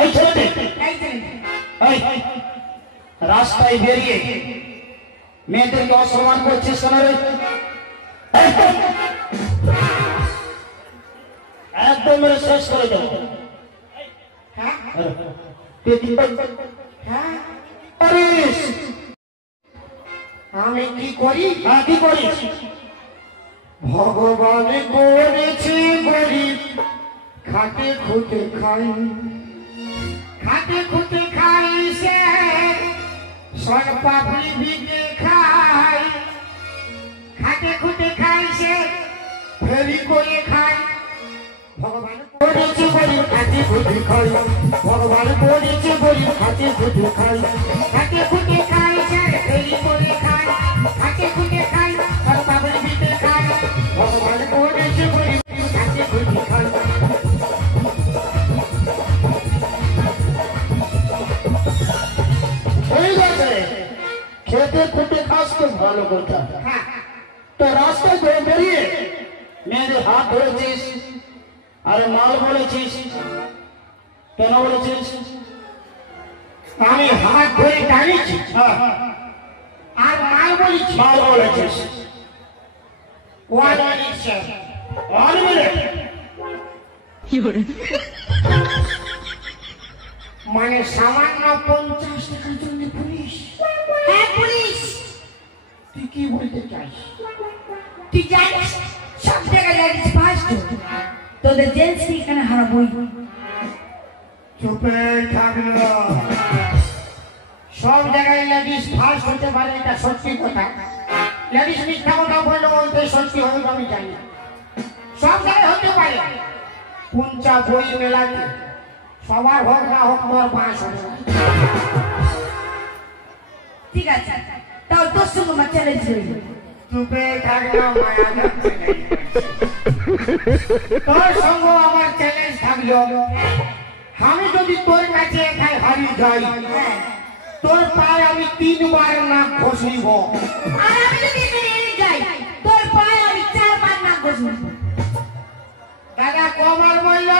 এই ছেলেটি রাস্তায় বেরিয়ে মেয়েদেরকে অসম্মান করছিস কেন রে? একদম মেরে শেষ করে দেবো। আমি কি করি? কি করিস? ভগবান করেছে গরিব, খাটে খুঁটে খাই, খাটে খুঁটে খাই, সে সর পাপড়ি বিকে খাই, খাটে খুঁটে খাই, সে ফেরি করে খাই। ভগবান করেছে গরিব, খাটে খুঁটে খাই, ভগবান করেছে গরিব, খাটে খুঁটে খাই, খাটে খুঁটে খাই, সে ফেরি করে খাই, খাটে খুঁটে খাই, সর পাপড়ি বিকে খাই। ভগবান করেছে গরিব, খাটে খুঁটে খাই। ঠিক আছে, খেতে খুঁটে খাস তো ভালো কথা। তো রাস্তায় বেরিয়ে মেয়েদের হাত ধরেছিস, আরে মাল বলেছিস, কেন বলেছিস? আমি হাত ধরে টানিছি আর মাল বলেছি। মাল বলেছিস 1 minute sir। 1 minute মানে সামান্য 50 টাকার জন্য পুলিশ? হ্যাঁ পুলিশ। তুই কি বলতে চাস? তুই জানিস সব জায়গায় লেডিস ফার্স্ট, তোদের জেন্টস এখানে হারাবই। চুপে থাকলো। সব জায়গায় লেডিস ফার্স্ট হতে পারে, এটা সত্যি কথা। লেডিস মিথ্যা কথা বললে বলতে সত্যি হবে আমি জানি না। সব জায়গায় হতে পারে, পুঞ্চা বই মেলাতে সবার হোক না হোক তোর বাঁশ হবে। ঠিক আছে, তাও তোর সঙ্গে আমার চ্যালেঞ্জ রইল। চুপে থাকলো মায়া, তোর সঙ্গে আমার চ্যালেঞ্জ থাকলো। আমি যদি তোর কাছে একাই হারিয়ে যাই, তোর পায়ে আমি 3 বার নাক ঘষিব। আর আমি যদি এখানে হেরে যাই, তোর পায়ে আমি 4 বার নাক ঘষব। দাদা কমার বলল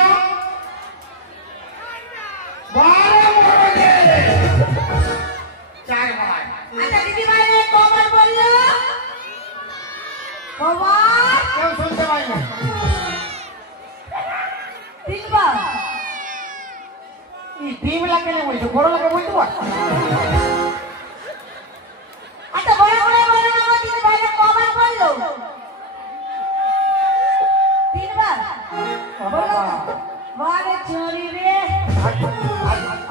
12 বলে 4 বার। আচ্ছা দিদি ভাই কবার বললো? কবার? কেউ শুনতে পাই না। 3 বার। এই 3 লাখ কেন বলছো? বড় লোকে বলতে পার? আচ্ছা বড় করে বলো না, দিদি ভাই কবার বললো? 3 বার বলো। বারে চুরি রে।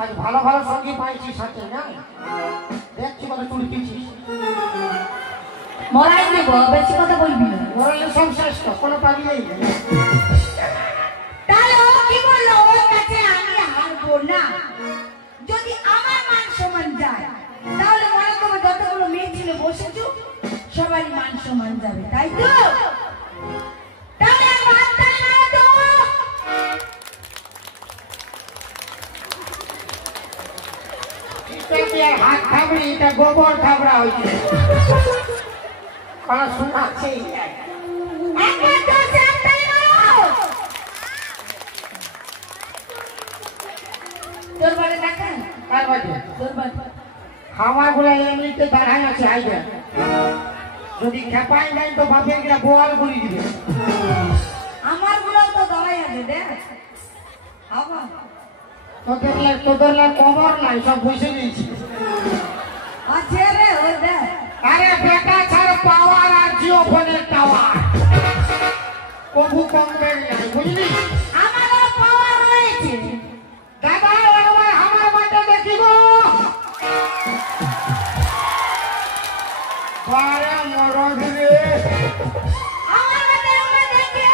আজ ভালো ভালো সঙ্গী পাইছি সাথে না, দেখছি কত চুলকিছিস। মরাই দেব, বেশি কথা বলবি না। মরলে সব শেষ তো, কোনো পাবি নেই। তাহলে ও কি বললো? ওর কাছে আমি হারবো না। যদি আমার মান সম্মান যায়, তাহলে মনে করো যতগুলো মেয়ে ছিল বসেছো সবাই মান সম্মান যাবে, তাই তো? তাহলে আমার হাততালি মারো তো। হাত থাবড়ি, এটা গোবর থাবড়া হয়েছে। কোনো শোনাচ্ছে একবার জোরসে হাততালি মারো। তোর বাড়ি দেখেন? কার বাড়ি? তোর বাড়ি। খাওয়া গুলা এমনিতে দাঁড়ায় আছে আইবে। যদি খেপাই নাই তো বাপের গিরা বোয়াল গুলি দিবে। আমার গুলো তো দাঁড়াই আছে দেখ। আবার তোদের কবর নাই, সব বসে নিয়েছি। আছে রে ওই দেখ। আরে বেটা ছাড় পাওয়ার আর জিও ফোনের টাওয়ার কবু কমবে না, বুঝলি? আমারও পাওয়ার রয়েছে। দাদা একবার আমার মাঠে দেখিব। বারে মরদ রে, আমার মাঠে একবার দেখে।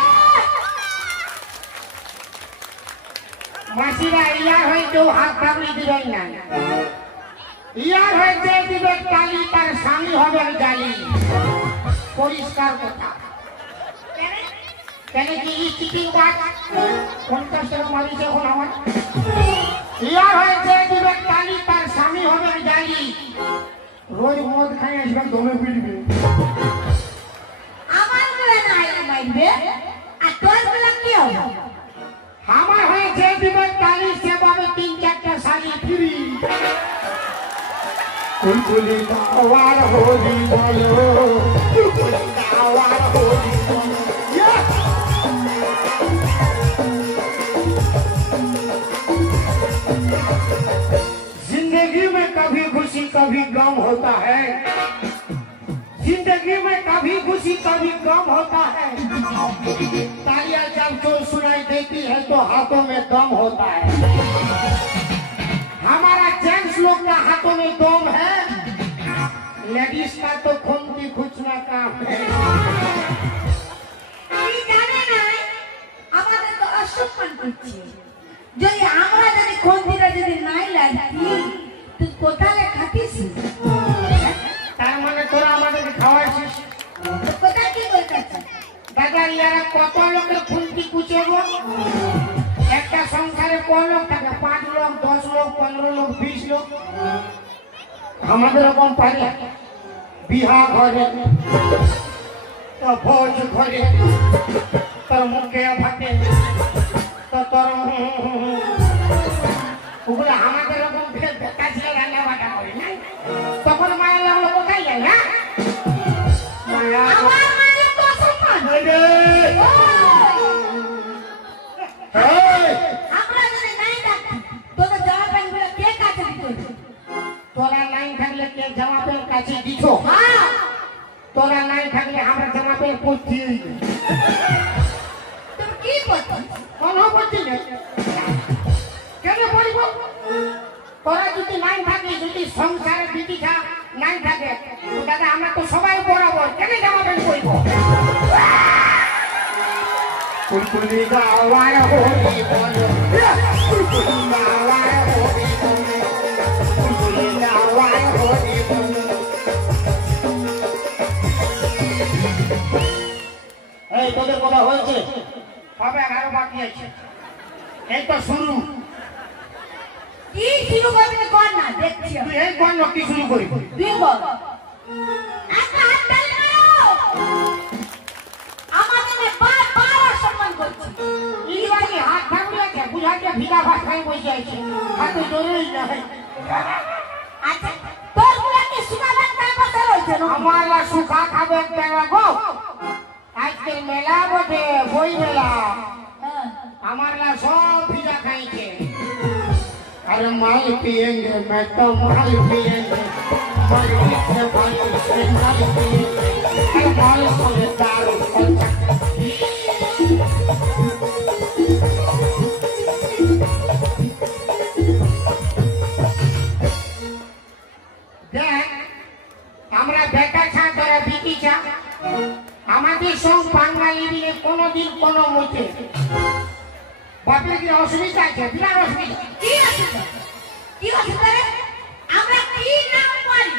মাসিরা ইয়ার হয়তো হাত থাকলে দিবেন না, ইয়ার হয়তো দিবে তালি, তার স্বামী হবে জালি। পরিষ্কার কথা। কেন কি চিটিং বাট 50 টাকা মারিছে এখন আমার। ইয়ার হয়তো দিবে তালি, তার স্বামী হবে জালি। রোজ মদ খাই আসবে, দমে পিটবে। আমার গুলো না আইলে মারবে, আর তোর গুলো কি হবে? আমার হয়েছে দিবে তালি, সে পাবে 3-4 বুলবুলি গাওয়ার হোলি বলো বুলবুলি গাওয়ার হোলি বলো जिंदगी में कभी खुशी कभी गम होता है जिंदगी में कभी खुशी कभी गम होता है तालियां जब जोर सुनाई देती है तो हाथों में दम होता है हमारा जेंट्स लोग का हाथों में दम है लेडीज का तो खूंटी खुचना काम है কি জানে না আমাদের তো অসম্মান করছে যদি আমরা যদি খন্তিটা যদি নাই লাগতি তুই কোথায় খাতিস তার মানে তোরা আমাদেরকে খাওয়াইছিস কোথায় কি করছিস দাদা ইয়ারা কত লোকের খুন্তি কুচেব একটা সংসারে কত লোক থাকে 5 লোক 10 লোক 15 লোক 20 লোক আমাদের রকম পারে বিহা ঘরে তো ভোজ ঘরে তোর মুখে ভাতে তো তোর ওগুলো আমাদের রকম কাজ রান্না বাটা করে না তখন মায়ের লাগলো কোথায় যায় না আমার মানে তো অসম্মান আমরা যদি নাই থাকতি তোদের জামা প্যান্ট গুলো কে কাছে দিত তোরা নাই থাকলে কে জামা প্যান্ট কাছে দিছ হ্যাঁ তোরা নাই থাকলে আমরা জামা প্যান্ট পরছি তুমি কি করছিস কোনো পরছি না কেন বলিব তোরা যদি নাই থাকে যদি সংসারে বিধিটা নাই থাকে তো দাদা আমরা তো সবাই বরাবর কেন জামা প্যান্ট পরব কুলকুলি গাওয়ার হোলি বলো কুলকুলি গাওয়ার হোলি বলো কুলকুলি গাওয়ার হোলি বলো এই তোদের কথা হয়েছে হবে আরো বাকি আছে এই তো শুরু কি শুরু করবি কোন না দেখছি তুই এই কোন কি শুরু করি তুই বল একটা হাত তালি মারো আমাদের বার অসম্মান করছিস এই বাড়ি হাত ভাঙলে কে বুঝাকে ভিড়া ভাষায় বসে আছে হাতে জোরেই নাই আচ্ছা তোর গুলা কি সুখা ভাত খাই বসে রয়েছে না আমারা সুখা খাবে দেওয়া গো আজকে মেলা বটে বই মেলা আমারা সব ভিড়া খাইছে अरे माल पिएंगे मैं तो माल पिएंगे माल पीछे माल पीछे माल पिएंगे अरे माल से दारू देख हमरा बेटा छा तोरा बीती छा আমাদের সব বাঙালি মিলে কোনোদিন কোনো মতে বাপের কি অসুবিধা আছে বিরাট অসুবিধা কি আছে কি আছে রে আমরা কি নাম পারি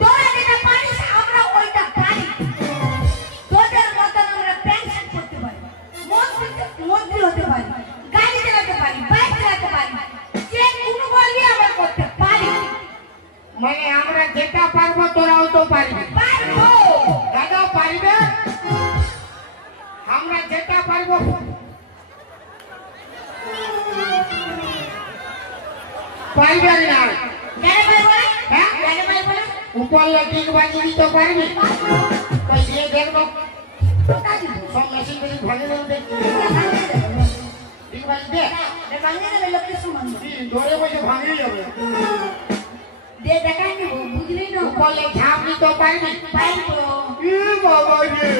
তোরা যেটা পারিস আমরা ওইটা পারি তোদের মত আমরা পেনশন করতে পারি মন্ত্রী হতে পারি গাড়ি চালাতে পারি বাইক চালাতে পারি যে কোনো বলবি আমরা করতে পারি মানে আমরা যেটা পারবো তোরাও তো পারবি পারবো দাদা পারবে আমরা যেটা পারবো পারবে না কেন পারবো না হ্যাঁ কেন পারবো না উপর লাঠির বাজি দিতে পারবি কই দিয়ে দেখবো কোথায় দিব সব মেশিন থেকে ভাঙে দেবো দেখ ঠিক বাজি দে বাংলা দেবে লোকের সমান ধরে বসে ভাঙে যাবে দে দেখাই নিব বুঝলি না উপর ঝাঁপ দিতে পারবি পারবো ই বাবা রে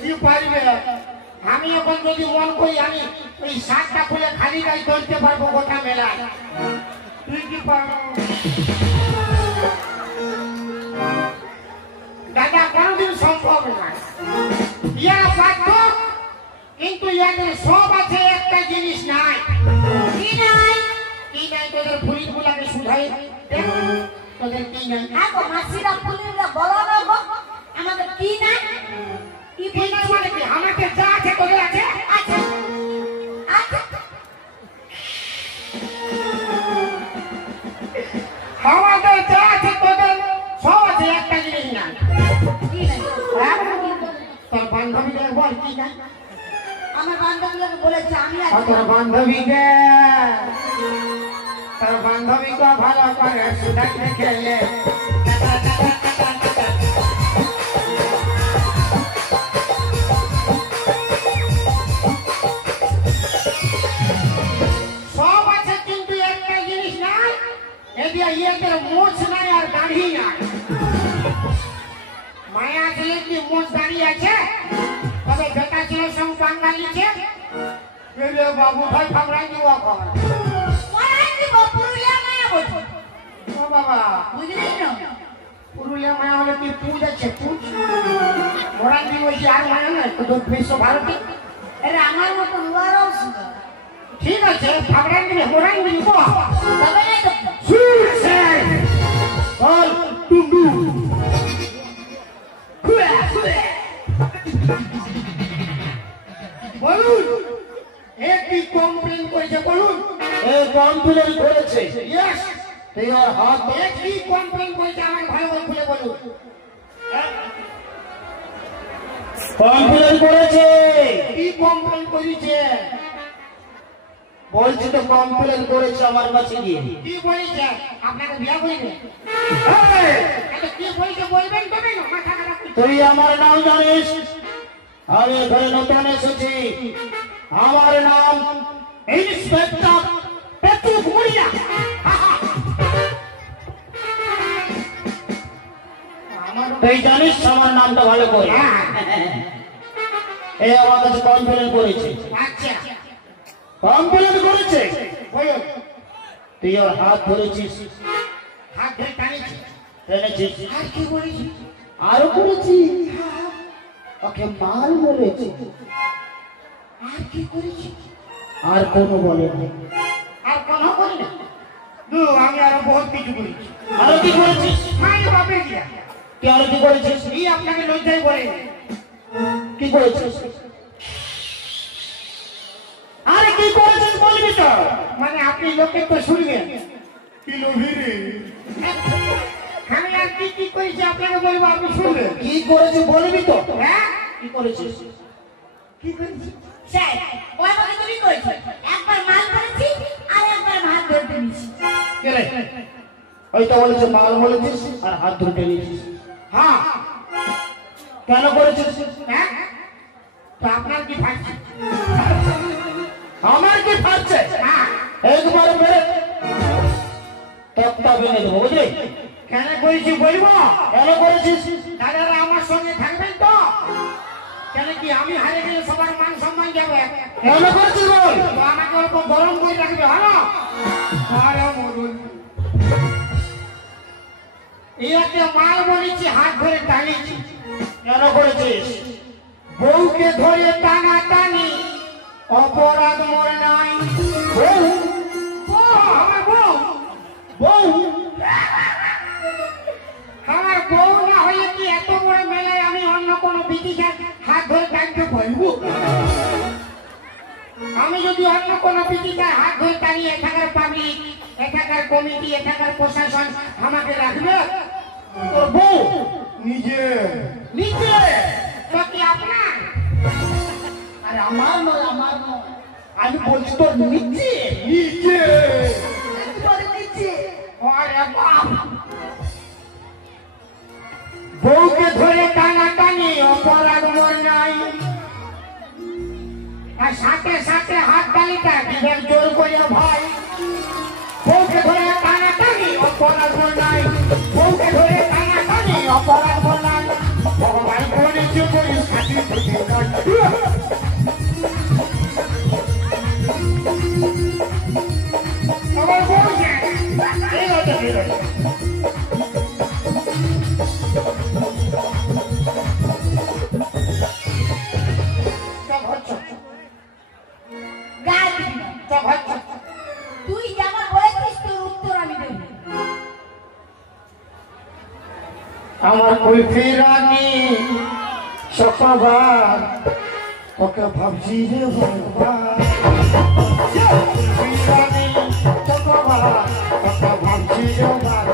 কি পারবে আমি এখন যদি মন করি আমি এই শার্টটা খুলে খালি গায়ে ধরতে পারবো গোটা মেলায় তুই কি পারবো দাদা কোনোদিন সম্ভব নয় ইয়ারা পারত কিন্তু ইয়াদের সব আছে একটা জিনিস নাই কি নাই কি নাই তোদের ফুলি গুলাকে শুধাই দেখ তোদের কি নাই আগো মাসিরা ফুলিরা বলো না গো আমাদের কি নাই কি কি নাই মানে কি আমাকে যা আছে তোদের আছে আচ্ছা আচ্ছা আমাদের যা আছে তোদের সব আছে একটা জিনিস নাই কি নাই তোর বান্ধবীদের বল কি নাই আমার বান্ধবীরা বলেছে আমি তোর বান্ধবীকে তার বান্ধবীকে ভালো করে সুদাকে খেলে সব আছে কিন্তু একটা জিনিস নাই এদিকে ইয়েদের মোচ নাই আর দাড়ি নাই মায়া ছেলে কি মোচ দাড়ি আছে তবে বেটা ছেলে সব বাঙালিছে বাবু ভাই ফাবড়াই দিব বাবা বুঝলি না পুরুলিয়া মায়া হলে কি পুজ আছে পুজ মোরান দিব আর মায়া নয় তো বিশ্বভারতী আরে আমার মতো রুয়ারও ছিল ঠিক আছে ফাবড়াই দিলে মোরান দিব তবে না তো সুরছে বল টুন্ডু বলুন একটি কমপ্লেন করেছে বলুন এ কমপ্লেন করেছে ইয়েস তুই ওর হাত একটি কমপ্লেন করেছে আমার ভালো করে খুলে বলুন কমপ্লেন করেছে কি কমপ্লেন করেছে বলছি তো কমপ্লেন করেছে আমার কাছে গিয়ে কি বলেছে আপনাকে বিয়া করিবে এটা কি বলেছে বলবেন তবে না মাথা খারাপ তুই আমার নাম জানিস আমি এখানে নতুন এসেছি আমার নাম ইন্সপেক্টর পেটু ভুড়িয়া তুই জানিস আমার নামটা ভালো করে এই আমার কাছে কমপ্লেন করেছে আচ্ছা কমপ্লেন করেছে বলুন তুই ওর হাত ধরেছিস হাত ধরে টানেছি টেনেছিস আর কি বলেছি আরো করেছি ওকে মাল বলেছি আর কি করেছি আর কোনো বলে না আর কোনো করি না আমি আরো বহুত কিছু করেছি আরো কি করেছিস মায়ের বাপে গিয়া তুই আরো কি করেছিস এই আপনাকে লজ্জাই বলে কি করেছিস আরে কি করেছিস বলবি তো মানে আপনি লোকে তো শুনবেন কি লোভিরে আমি আর কি কি করেছি আপনাকে বলবো আপনি শুনবেন কি করেছিস বলবি তো হ্যাঁ কি করেছিস কি করেছি স্যার ওই আমাকে তুমি কইছো একবার মাল করেছি আর একবার হাত ধরতে নিছি কে রে ওই তো বলেছে মাল বলেছিস আর হাত ধরে টেনেছিস হ্যাঁ কেন করেছিস হ্যাঁ তো আপনার কি ভাবছে আমার কি ফাটছে হ্যাঁ একবার মেরে তক্তা ভেঙে দেবো বুঝলি কেন করেছি বলবো কেন করেছিস দাদারা আমার সঙ্গে থাকবেন তো কেন কি আমি হারে গেলে সবার মান সম্মান যাবে কেন করেছিস বল তো আমাকে অল্প গরম করে রাখবে ভালো আরে মরুন ইয়াকে মাল বলেছি হাত ধরে টানিছি কেন করেছিস বউকে ধরে টানা টানি অপরাধ মোর নাই বউ আমার বউ বউ আমার বউ না হলে কি এত বড় মেলায় আমি অন্য কোনো বিটিকে হাত ধরে টানতে পারবো আমি যদি অন্য কোনো বিটিকে হাত ধরে টানি এখানকার পাবলিক এখানকার কমিটি এখানকার প্রশাসন আমাকে রাখবে তোর বউ নিজে নিচে তো কি আপনার আরে আমার নয় আমি বলছি তোর নিচে নিজে তোর নিচে আরে বাপ বউকে ধরে টানা টানি অপরাধ মোর নাই আর সাথে সাথে হাত তালিটা দিবেন জোর করে ভাই বউকে ধরে টানা টানি অপরাধ মোর নাই বউকে ধরে টানা টানি অপরাধ মোর নাই ভগবান করেছে বলি সাথী খুশি নাই আমার বউ যে ঠিক আছে ঠিক আছে গায়ে দিবি না। তুই যেমন বলেছিস তোর উত্তর আমি দেব আমার কুলফি রানী সকবার ওকে ভাবছি রে ভগবান কুলফি রানী সকবার ওকে ভাবছি রে ভগবান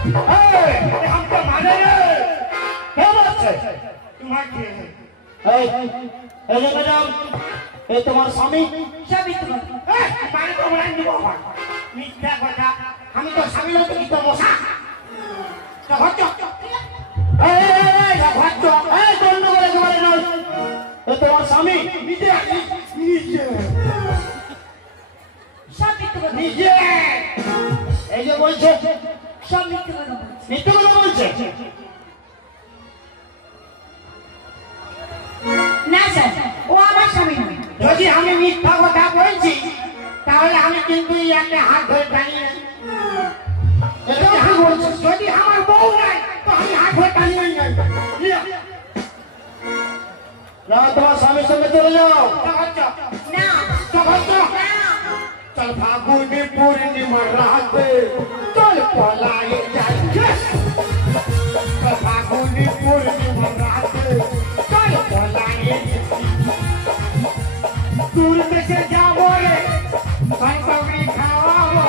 हमको मारे रे क्या बात है तुम्हारे এই এই যে ম্যাডাম, এই তোমার স্বামী? সব মিথ্যে কথা। মানে তো বলাই দিব মিথ্যা কথা। আমি তো স্বামী লোক কি তো মশা গন্ডগোল একেবারে নয়। এ তোমার স্বামী? নিজে নিজে সব মিথ্যে কথা। নিজে এই যে বলছে সব মিথ্যে কথা বলছে। মিথ্যে কথা বলছে। না স্যার, ও আমার স্বামী নয়। যদি আমি মিথ্যা কথা বলছি তাহলে আমি কিন্তু একটা হাত ধরে টানিয়ে যদি আমার বউ নাই তো আমি হাত ধরে টানিয়ে নাই। না, তোমার স্বামীর সঙ্গে চলে যাও। না চল ফাগুনে পূর্ণিমা রাতে চল পলায়ে যাই। ফাগুনে পূর্ণিমা রাতে চল পলায়ে দূর দেশে যাবো রে পানপাবড়ি খাওয়াবো।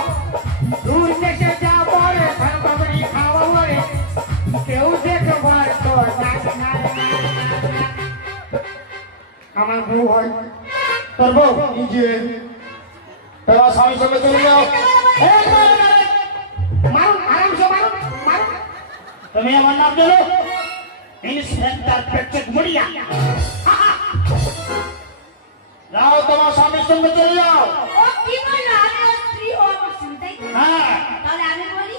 দূর দেশে যাবো রে পানপাবড়ি খাওয়াবো রে। কেউ দেখবার তো আমার বউ হয় তোর বউ? নিজে তোমার স্বামীর সঙ্গে চলে যাও। মারুন আরামসে মারুন মারুন। তুমি আমার নাম জানো? Inspector Patrick Muria. যাও, তোমার স্বামীর সঙ্গে চলে যাও। ও কি বললো? আমি ওর স্ত্রী, ও আমার স্বামী, তাই তো? হ্যাঁ। তাহলে আমি বলি,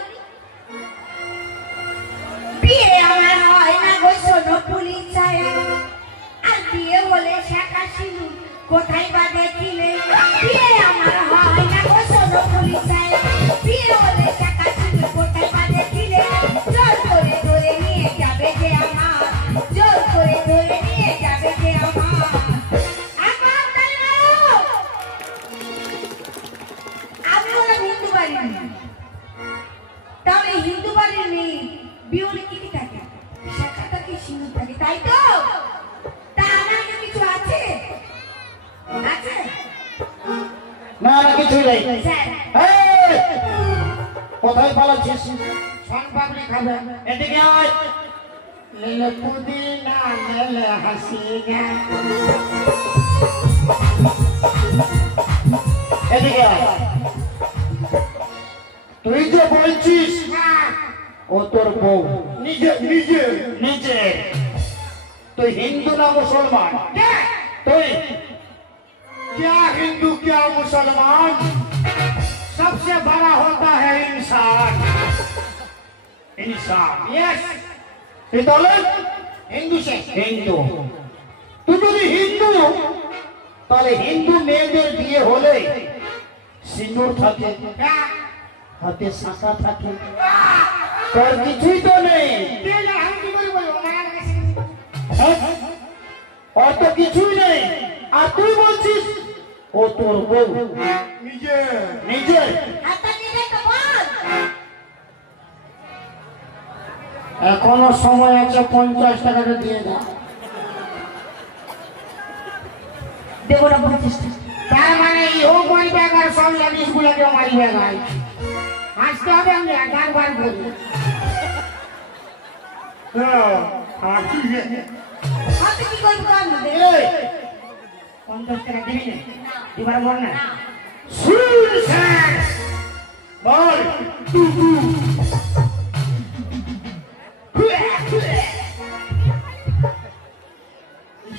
বিয়ে আমার হয় না গো সোনপুলি ছায়া, আর বিয়ে হলে শাখা সিঁদুর কোথায় বা দেখিলে। বিয়ে আমার হয় না গো সোনপুলি ছায়া, বিয়ে হলে শাখা সিঁদুর কোথায় বা দেখিলে। জোর করে ধরে নিয়ে যাবে যে আমার, জোর করে ধরে নিয়ে যাবে যে আমার। আমি হলাম হিন্দু বাড়ির মেয়ে। তাহলে হিন্দু বাড়ির মেয়ে বিয়ে কি থাকে? শাখা থাকে, সিঁদুর থাকে, তাই তো? তা আমার কিছু আছে? আছে? না, না, কিছুই নেই। স্যার, এই, কোথায় পালাচ্ছিস? পানপাবড়ি খাবে। এদিকে আয়। লেলে পুদিনা লেলে হাসিনা। এদিকে আয়। তুই যে বলছিস ও তোর বউ, নিজে নিজে নিজে তুই হিন্দু না মুসলমান? তুই क्या हिंदू क्या मुसलमान, सबसे बड़ा होता है इंसान। ইনসান। यस তুই তাহলে हिंदू से হিন্দু। তুই যদি হিন্দু, তাহলে হিন্দু মেয়েদের বিয়ে হলে সিঁদুর থাকে, क्या হাতে শাঁখা থাকে, তোর কিছুই তো নেই। तेरा हम की बोल बोलो मार कैसे হ্যাঁ? ওর তো কিছুই নেই, আর তুই বলছিস ও তোর বউ। নিজে নিজে হাতটা নিয়ে তো বল। এখনো সময় আছে, 50 টাকাটা দিয়ে দাও। দেবো না 25 টাকা। তার মানে ইও মারবে আর সব লেডিস গুলোকে মারবে গাই। আসতে হবে আমি 11 বার বলি। হ্যাঁ হাতে কি করবো কান দে? এই, 50 টাকা দিবি না? এবার বল না। শুন স্যার, বল।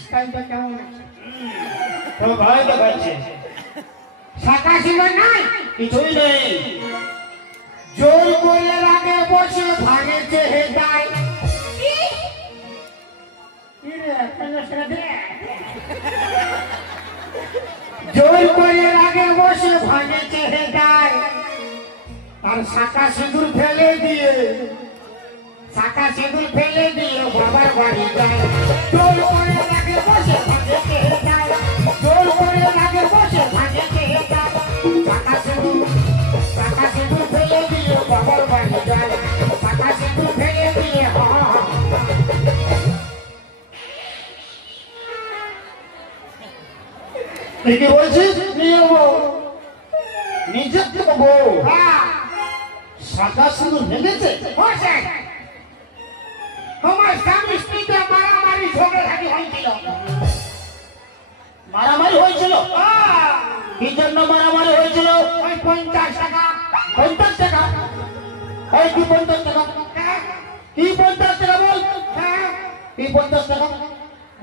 স্টাইলটা কেমন আছে? তো ভাই দেখাচ্ছে শাখা ছিল নাই, কিছুই নেই। জোর করে রাগে বসে ভাগে চেহে যায়। জোর করে রাগে বসে ভাগে চেহে যায়, আর শাখা সিঁদুর ফেলে দিয়ে, শাখা সিঁদুর ফেলে দিয়ে বাবার বাড়ি যায়। জোর করে রাগে বসে ভাগে চেহে যায়, জোর করে রাগে বসে ভাগে চেহে যায়। শাখা সিঁদুর ফেলে দিয়ে বাবার বাড়ি যায়, শাখা সিঁদুর ফেলে দিয়ে তুই কি বলছিস? নিয়ে নিজের থেকে বউ হ্যাঁ শাখা সিঁদুর ভেঙেছে? আমার স্বামী স্ত্রীতে মারামারি ঝগড়াঝাটি হয় হয়েছিল। মারামারি হয়েছিল? কি জন্য মারামারি হয়েছিল? ওই 50 টাকা। 50 টাকা? ওই কি 50 টাকা? কি 50 টাকা বল? কি 50 টাকা?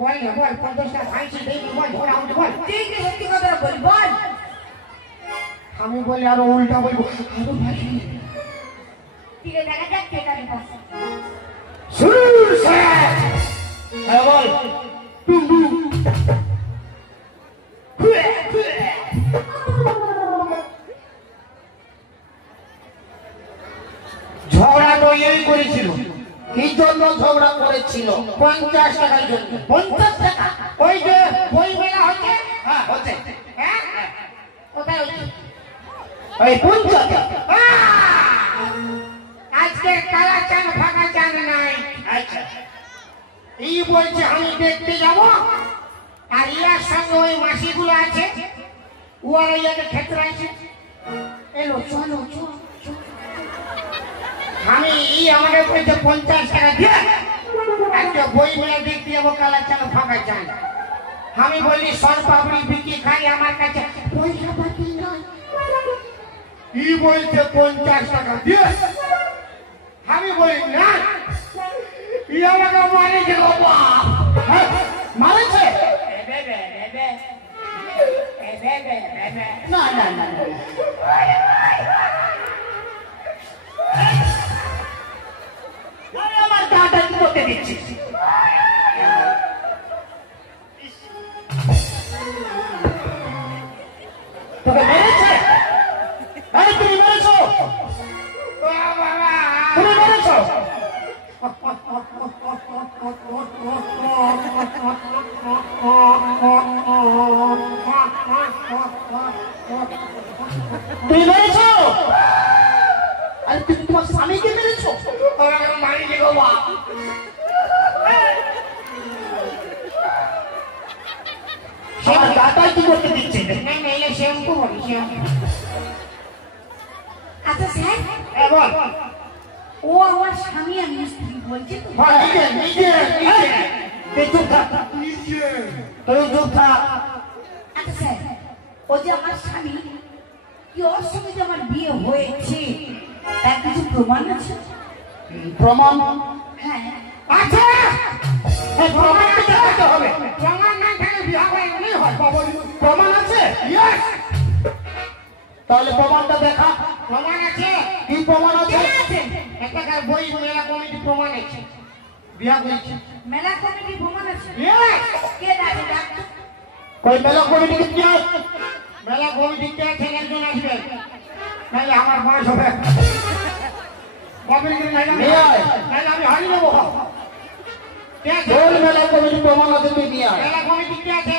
বল না, বল 50 টাকা খাইছি দেখি, বল ঘোড়া উঠে বল। ঠিক আছে, সত্যি কথা বল, বল। আমি বলি আরো উল্টা বলবো, আরো ভাষী। ঠিক আছে, দেখা যাক কে কাকে পাচ্ছে। শুরু স্যার। হ্যাঁ বল। ঝগড়া তো এই করেছিল। কি জন্য ঝগড়া করেছিল? 50 টাকার জন্য। 50 টাকা? ওই যে বই মেলা হচ্ছে, হ্যাঁ হচ্ছে। হ্যাঁ কোথায় হচ্ছে? এই 50 টাকা? আজকে কালা চান ফাঁকা চান নাই। আচ্ছা এই বলছে আমি দেখতে যাব, আর ইয়ার সঙ্গে ওই মাসিগুলো আছে, ওরা ইয়াকে ক্ষেত্রে আছে। এলো চলো চলো। আমি আমাকে বলছে 50 টাকা দিয়ে একটা বই মেলা দেখতে যাবো, কালা চান ফাঁকা চান। আমি বললি সর পাপড়ি বিক্রি খাই, আমার কাছে পয়সা পাতি নয়। ই বলছে 50 টাকা দিয়ে। আমি বলি না, ই আমাকে মারেছে বাবা। মারেছে? না না না না। আরে আমার দাদা কি করতে দিচ্ছিস? তোকে মেরেছে? আরে তুমি মেরেছো? তুমি মেরেছো? তুমি মেরেছো? আরে তুমি তোমার স্বামীকে মেরেছো? মারিছে বাবা। আমার দাদা কি করতে দিচ্ছে? না না, এটা শ্যাম্পু বলি, শ্যাম্পু। আচ্ছা স্যার, বল। ও আমার স্বামী আর স্ত্রী বলছে তো। বল, নিজে নিজে নিজে তুই চুপ থাক। নিজে। তুই চুপ থাক। আচ্ছা স্যার, ও যে আমার স্বামী, কি ওর সঙ্গে যে আমার বিয়ে হয়েছে তার কিছু প্রমাণ আছে? প্রমাণ? হ্যাঁ। আচ্ছা, হ্যাঁ, প্রমাণ তো দেখাতে হবে। প্রমাণ না থাকলে বিয়ে হয় না, হয় বাবা। প্রমাণ আছে? ইয়েস, তাহলে প্রমাণটা দেখা। প্রমাণ আছে। কি প্রমাণ আছে? কে আছে? একটা কার বই মেলা কমিটি প্রমাণ আছে, বিয়ে করেছে। মেলা কমিটির প্রমাণ আছে? ইয়েস, কে আছে? ডাক্তার? কই মেলা কমিটি কি আছে? মেলা কমিটিতে আছেন, একজন আসবে, নাহলে আমার বয়স হবে। কমিটি নিয়ে আয়। নাহলে আমি হারিয়ে দেবো। কোন মেলা কমিটি প্রমাণ আছে তুই নিয়ে আয়। মেলা কমিটিতে আছে।